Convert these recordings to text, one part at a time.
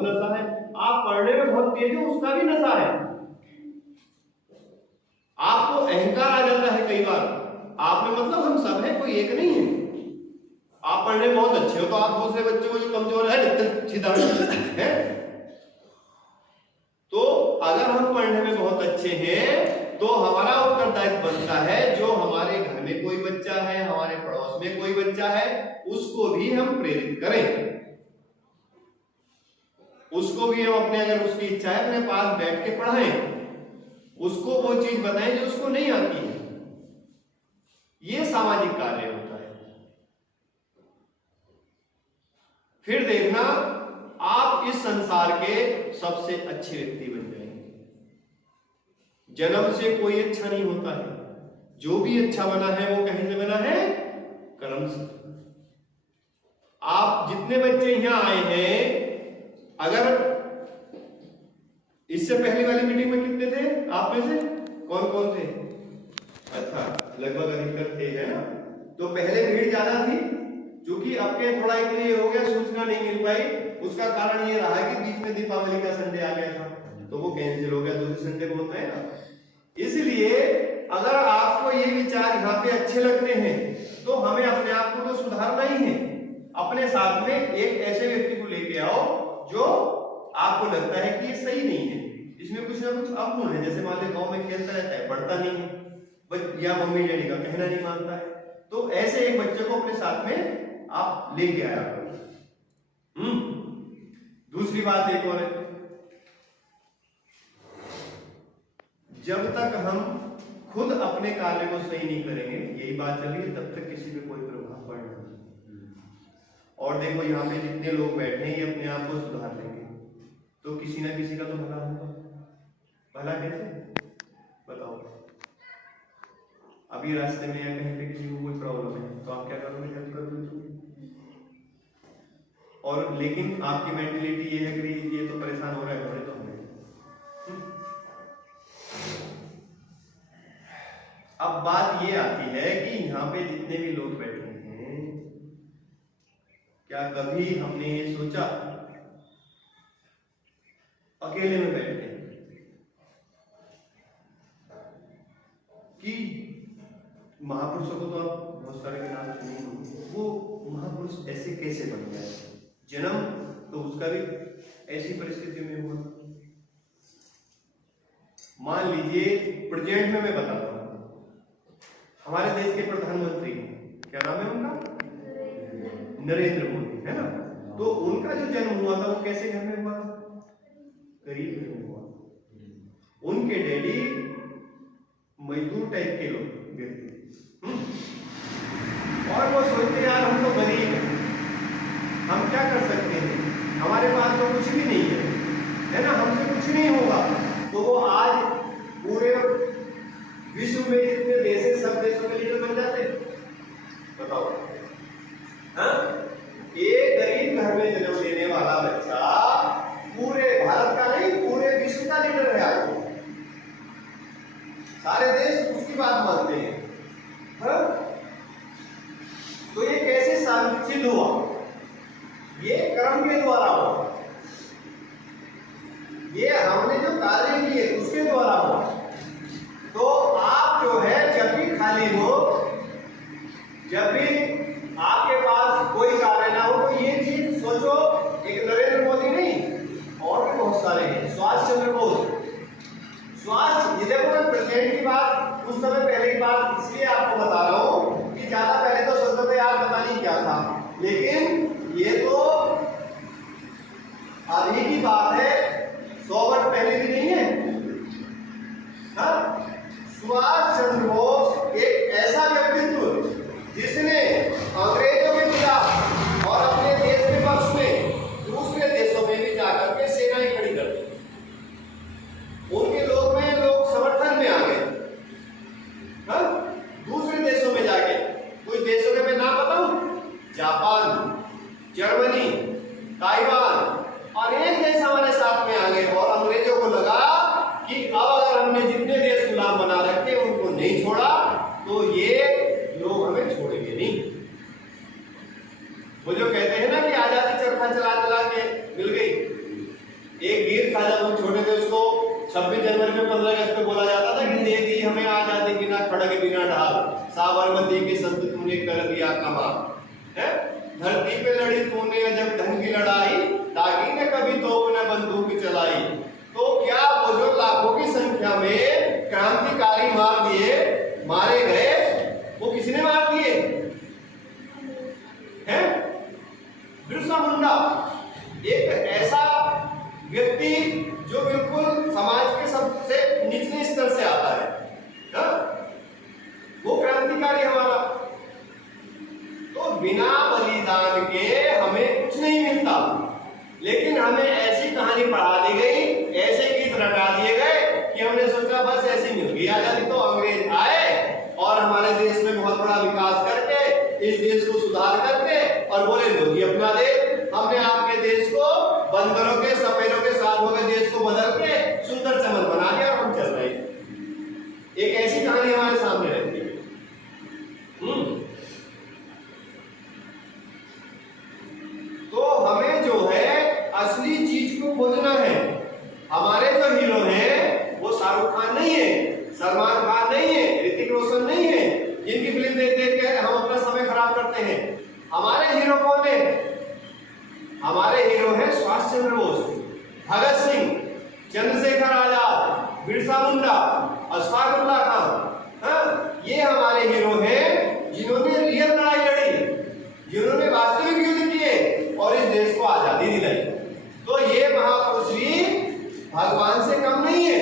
वो नशा है। आप पढ़ने में बहुत तेज हो, उसका भी नशा है। आपको अहंकार आ जाता है कई बार, आप में मतलब हम सब हैं, कोई एक नहीं है। आप पढ़ने में बहुत अच्छे हो तो आप दूसरे बच्चों को जो कमजोर है सीधा है। तो अगर हम पढ़ने में बहुत अच्छे हैं तो हमारा उत्तरदायित्व बनता है जो हमारे घर में कोई बच्चा है, हमारे पड़ोस में कोई बच्चा है, उसको भी हम प्रेरित करें, उसको भी हम अपने, अगर उसकी इच्छा है अपने पास बैठ के पढ़ाएं, उसको वो चीज बताएं जो उसको नहीं आती है। ये सामाजिक कार्य होता है। फिर देखना आप इस संसार के सबसे अच्छे व्यक्ति बन जाएंगे। जन्म से कोई अच्छा नहीं होता है, जो भी अच्छा बना है वो कहीं से बना है, कर्म से। आप जितने बच्चे यहां आए हैं, अगर इससे पहली वाली मीटिंग में कितने थे आप में से, कौन कौन थे? अच्छा, लगभग अधिकतर थे, है ना। तो पहले भीड़ ज्यादा थी, क्योंकि आपके थोड़ा एक ये हो गया, सूचना नहीं मिल पाई। उसका कारण ये रहा कि बीच में दीपावली का संडे आ गया था, तो वो कैंसिल हो गया, दूसरे संडे को होता है ना। इसलिए अगर आपको ये विचार यहाँ पे अच्छे लगते हैं तो हमें अपने आप को तो सुधारना ही है। अपने साथ में एक ऐसे व्यक्ति को लेके आओ जो आपको लगता है कि ये सही नहीं है, इसमें कुछ ना कुछ अवगुण है। जैसे मान लो गांव में खेलता रहता है, पढ़ता नहीं है, या मम्मी डैडी का कहना नहीं मानता है, तो ऐसे एक बच्चे को अपने साथ में आप लेके आया करो। दूसरी बात एक और है, जब तक हम खुद अपने कार्य को सही नहीं करेंगे, यही बात चलिए, तब तक किसी पे कोई प्रभाव पड़ना नहीं। और देखो यहाँ पे जितने लोग बैठे हैं ये अपने आप को सुधार लेंगे तो किसी ना किसी का तो भला होगा। भला कैसे बताओ? अभी रास्ते में या कहीं पे किसी को कोई प्रॉब्लम है तो आप क्या करोगे? हेल्प करोगे। और लेकिन आपकी मेंटलिटी ये है कि ये तो परेशान हो रहा है, बड़े तो हमें। अब बात ये आती है कि यहाँ पे जितने भी लोग बैठे हैं, क्या कभी हमने ये सोचा, अकेले में बैठे कि महापुरुषों को तो आप बहुत सारे के नाम सुने होंगे, वो महापुरुष ऐसे कैसे बन गए? जन्म तो उसका भी ऐसी परिस्थिति में हुआ। मान लीजिए प्रेजेंट में मैं बताता हूं, हमारे देश के प्रधानमंत्री क्या नाम है उनका? नरेंद्र मोदी, है ना। तो उनका जो जन्म हुआ था वो कैसे घर में हुआ? गरीब घर में हुआ। उनके डैडी मजदूर टाइप के लोग और वो सोचते यार हम तो गरीब हैं, हम क्या कर सकते हैं, हमारे पास तो कुछ भी नहीं है ना, हमसे कुछ नहीं होगा। तो वो आज पूरे विश्व में जितने देश है सब देशों के लीडर बन जाते हैं। बताओ, हाँ? एक गरीब घर में जन्म लेने वाला बच्चा पूरे भारत का नहीं, पूरे विश्व का लीडर है। आपको सारे देश उसकी बात मानते हैं। हाँ? तो ये कैसे सिद्ध हुआ? ये कर्म के द्वारा हुआ, ये हमने जो कार्य किए उसके द्वारा हुआ। तो आप जो है जब भी खाली हो, जब भी आपके पास कोई कार्य ना हो, तो ये चीज सोचो, एक नरेंद्र मोदी नहीं और भी बहुत सारे हैं, सुभाष चंद्र बोस। स्वास्थ्य, ये देखो मैं प्रेजेंट की बात, उस समय पहले की बात इसलिए आपको बता रहा हूं कि ज्यादा पहले तो सोचते थे यार पता नहीं क्या था, लेकिन ये तो अभी की बात है, 100 वर्ष पहले भी नहीं है। हाँ? सुभाष चंद्र बोस एक ऐसा व्यक्तित्व जिसने अंग्रेजों के खिलाफ और अपने देश के पक्ष में दूसरे देशों में भी जाकर के सेनाएं खड़ी कर दी। उनके लोग समर्थन में आ गए। हाँ? दूसरे देशों में जाके, कुछ देशों के मैं नाम बताऊं, जापान, जर्मनी, ताइवान, अनेक देश हमारे साथ में आ गए। और अंग्रेजों को लगा कि अब अगर हमने जितने देश गुलाम बना रखे था जब हम छोटे थे, उसको 26 जनवरी में 15 अगस्त पे बोला जाता था कि दे दी हमें आजादी की ना खड़ग बिना ढाल, साबरमती के संत तूने कर दिया कमाल है। धरती पे लड़ी तूने जब ढंग की लड़ाई, दागी ने कभी तोप न बंदूक चलाई। तो क्या वो जो लाखों की संख्या में क्रांतिकारी मारे गए, वो किसने मार दिए हैं? बिरसा मुंडा, एक ऐसा व्यक्ति जो बिल्कुल समाज के सबसे निचले स्तर से आता है ना? वो क्रांतिकारी हमारा। तो बिना बलिदान के हमें कुछ नहीं मिलता, लेकिन हमें ऐसी कहानी पढ़ा दी गई, ऐसे गीत रटा दिए गए कि हमने सोचा बस ऐसी मिल गई आजादी। तो अंग्रेज आए और हमारे देश में बहुत बड़ा विकास करके, इस देश को सुधार करके और बोले लो जी अपना देश, हमने आपके देश को बंदरों के सपेरों के साथ होकर देश को बदल के सुंदर चमन बना दिया और हम चल रहे हैं। एक ऐसी कहानी हमारे सामने रहती है। तो हमें जो है असली चीज को खोजना है। हमारे जो हीरो हैं वो शाहरुख खान नहीं है, सलमान खान नहीं है, ऋतिक रोशन नहीं है, जिनकी फिल्म देख देख के हम अपना समय खराब करते हैं। हमारे हीरो कौन है? हमारे हीरो हैं सुभाष चंद्र बोस, भगत सिंह, चंद्रशेखर आजाद, बिरसा मुंडा, अशफाक उल्लाह खान। हाँ, ये हमारे हीरो हैं जिन्होंने रियल लड़ाई लड़ी, जिन्होंने वास्तविक युद्ध किए और इस देश को आजादी दिलाई। तो ये महापुरुष भी भगवान से कम नहीं है।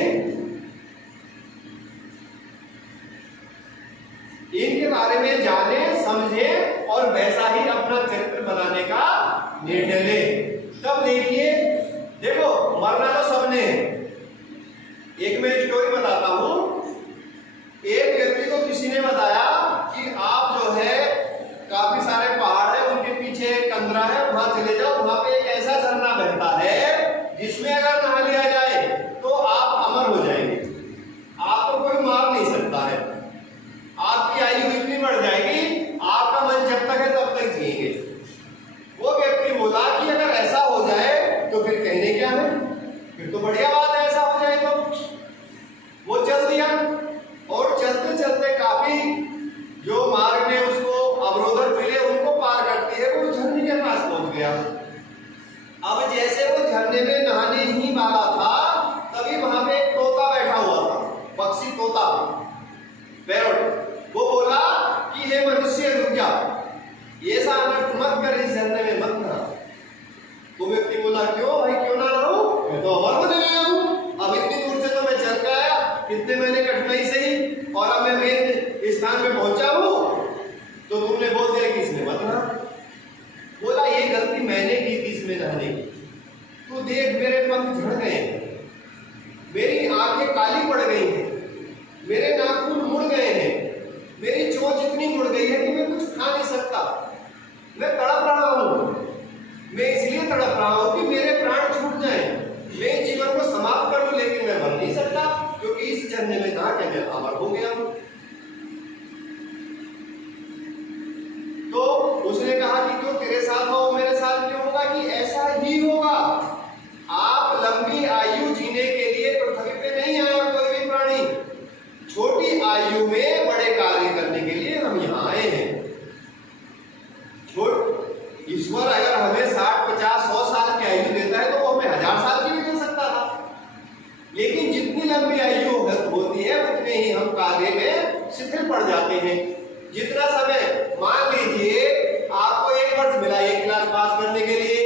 इनके बारे में जाने, समझे और वैसा ही अपना चरित्र बनाने का निर्णय ले। तब देखिए, देखो मरना तो सबने। एक मैं स्टोरी बताता हूं। एक व्यक्ति को किसी ने बताया कि आप जो है काफी सारे पहाड़ है, उनके पीछे एक कंदरा है, वहां चले जाओ, वहां पे एक ऐसा झरना बहता है जिसमें अगर नहा लिया जाए तो आप अमर हो जाएंगे, आपको कोई मार नहीं सकता है, आपकी आयु इतनी बढ़ जाएगी, आपका मन जब तक है तब तक जिएंगे। वो व्यक्ति बोला कि अगर ऐसा हो जाए तो फिर कहने क्या है, फिर तो बढ़िया बात है, ऐसा हो जाए तो। वो चल दिया और चलते चलते काफी जो मार्ग में उसको अवरोधक मिले उनको पार करते हैं, वो झरने के पास पहुंच गया। अब जैसे वो झरने में नहाने ही वाला था, तभी वहां पे एक तोता बैठा हुआ था, पक्षी तोता, पैरोट। वो बोला कि हे मनुष्य रुक जा, ऐसा अनर्थ मत कर, इस झरने में मत नहा। वो व्यक्ति बोला क्यों भाई, क्यों ना नहाऊं, मैं तो अमर होने गया हूं। अब इतनी दूर से तो मैं चल के आया, कितने महीने कठिनाई से ही, और अब मैं मेन स्थान पे पहुंचा हूं, तो तुमने बोल दिया कि इसमें मत नहा। बोला ये गलती मैंने की थी इसमें नहाने की। तू देख मेरे पंख झड़ गए हैं, मेरी आंखें काली पड़ गई हैं, मेरे नाखून मुड़ गए हैं, मेरी चोंच इतनी मुड़ गई है कि मैं कुछ खा नहीं सकता, मैं तड़प रहा हूं। मैं इसलिए तड़प रहा हूं कि मेरे प्राण छूट जाएं, मैं जीवन को समाप्त कर लूं, लेकिन मैं मर नहीं सकता क्योंकि इस झरने में नहा के मैं अमर हो गया हूं। तो उसने कहा कि जो तेरे साथ हो वो मेरे साथ क्यों होगा, कि ऐसा ही होगा। आप लंबी आयु जीने के लिए पृथ्वी पे नहीं आए, कोई भी प्राणी छोटी आयु में बड़े कार्य करने के लिए हम यहाँ आए हैं। ईश्वर अगर हमें 60, 50, 100 साल की आयु देता है तो वो हमें 1000 साल की भी दे सकता था, लेकिन जितनी लंबी आयु होती है उतने ही हम कार्य में शिथिल पड़ जाते हैं। जितना समय, मान लीजिए आपको 1 वर्ष मिला 1 क्लास पास करने के लिए,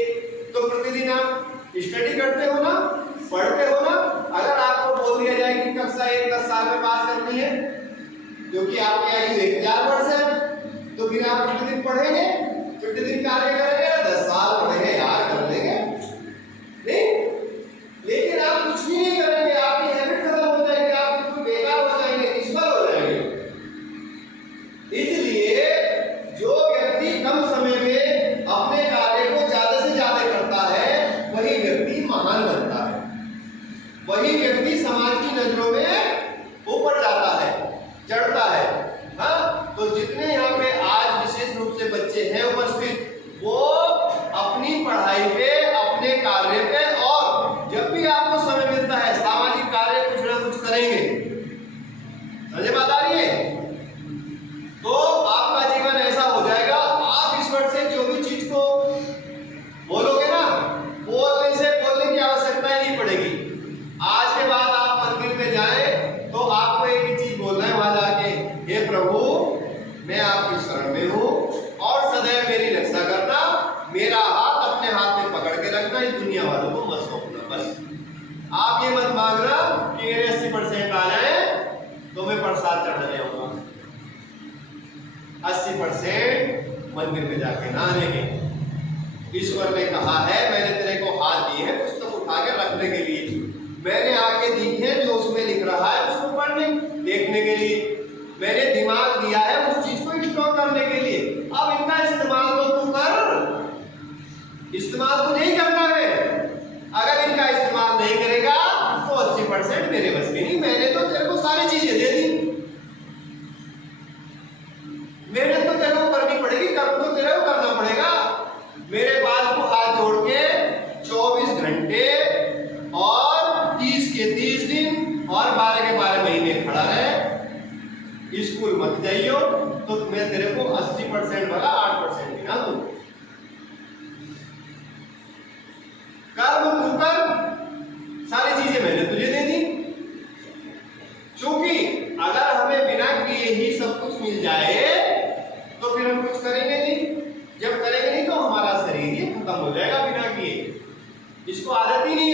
तो प्रतिदिन आप स्टडी करते हो ना, पढ़ते हो ना। अगर आपको बोल दिया जाए कि कक्षा 1 10 साल में पास करनी है, क्योंकि आपकी आयु 1000 वर्ष है, तो फिर आप प्रतिदिन पढ़ेंगे, प्रतिदिन कार्य करेंगे, 10 साल पढ़ेंगे यार, कर लेंगे नहीं। लेकिन आप कुछ भी नहीं करेंगे, आपकी हैबिट खत्म हो जाएगी, आप बिल्कुल बेकार हो जाएंगे, निष्फल हो जाएंगे। इसलिए जो व्यक्ति कम समय में अपने कार्य को ज्यादा से ज्यादा करता है, वही व्यक्ति महान बनता है, वही व्यक्ति समाज की नजरों में ऊपर जाता है, चढ़ता है। हाँ, तो जितने यहाँ पे आज विशेष रूप से बच्चे हैं उपस्थित, वो अपनी पढ़ाई पे, अपने कार्य पे, और जब भी आपको वालों को मत सौंपना। बस आप ये मत मांगना कि मेरे 80% आ जाए तो मैं प्रसाद चढ़ाने आऊंगा। 80% मंदिर में जाके ना आने। ईश्वर ने कहा है मैंने तेरे को हाथ दिए हैं पुस्तक उठा के रखने के लिए, मैंने आंखें दी हैं जो उसमें लिख रहा है उसको पढ़ने देखने के लिए, मैंने दिमाग दिया है उस चीज को स्टोर करने के लिए। अब इनका इस्तेमाल तो तू कर, इस्तेमाल तो नहीं करना है। अगर इनका इस्तेमाल नहीं करेगा तो 80% मेरे बस की नहीं। मैंने तो तेरे को सारी चीजें दे दी, मेहनत तो तेरे को करनी पड़ेगी, कर्म तो तेरे को करना पड़ेगा। मेरे पास को हाथ जोड़ के 24 घंटे और 30 के 30 दिन और 12 के 12 महीने खड़ा रहे, स्कूल मत जाइयो तो मैं तेरे को 80% वाला 8% भी ना दूं। कर्म तू कर, सारी चीजें मैंने तुझे दे दी। क्योंकि अगर हमें बिना किए ही सब कुछ मिल जाए तो फिर हम कुछ करेंगे नहीं। जब करेंगे नहीं तो हमारा शरीर ही खत्म हो जाएगा बिना किए। इसको आदत ही नहीं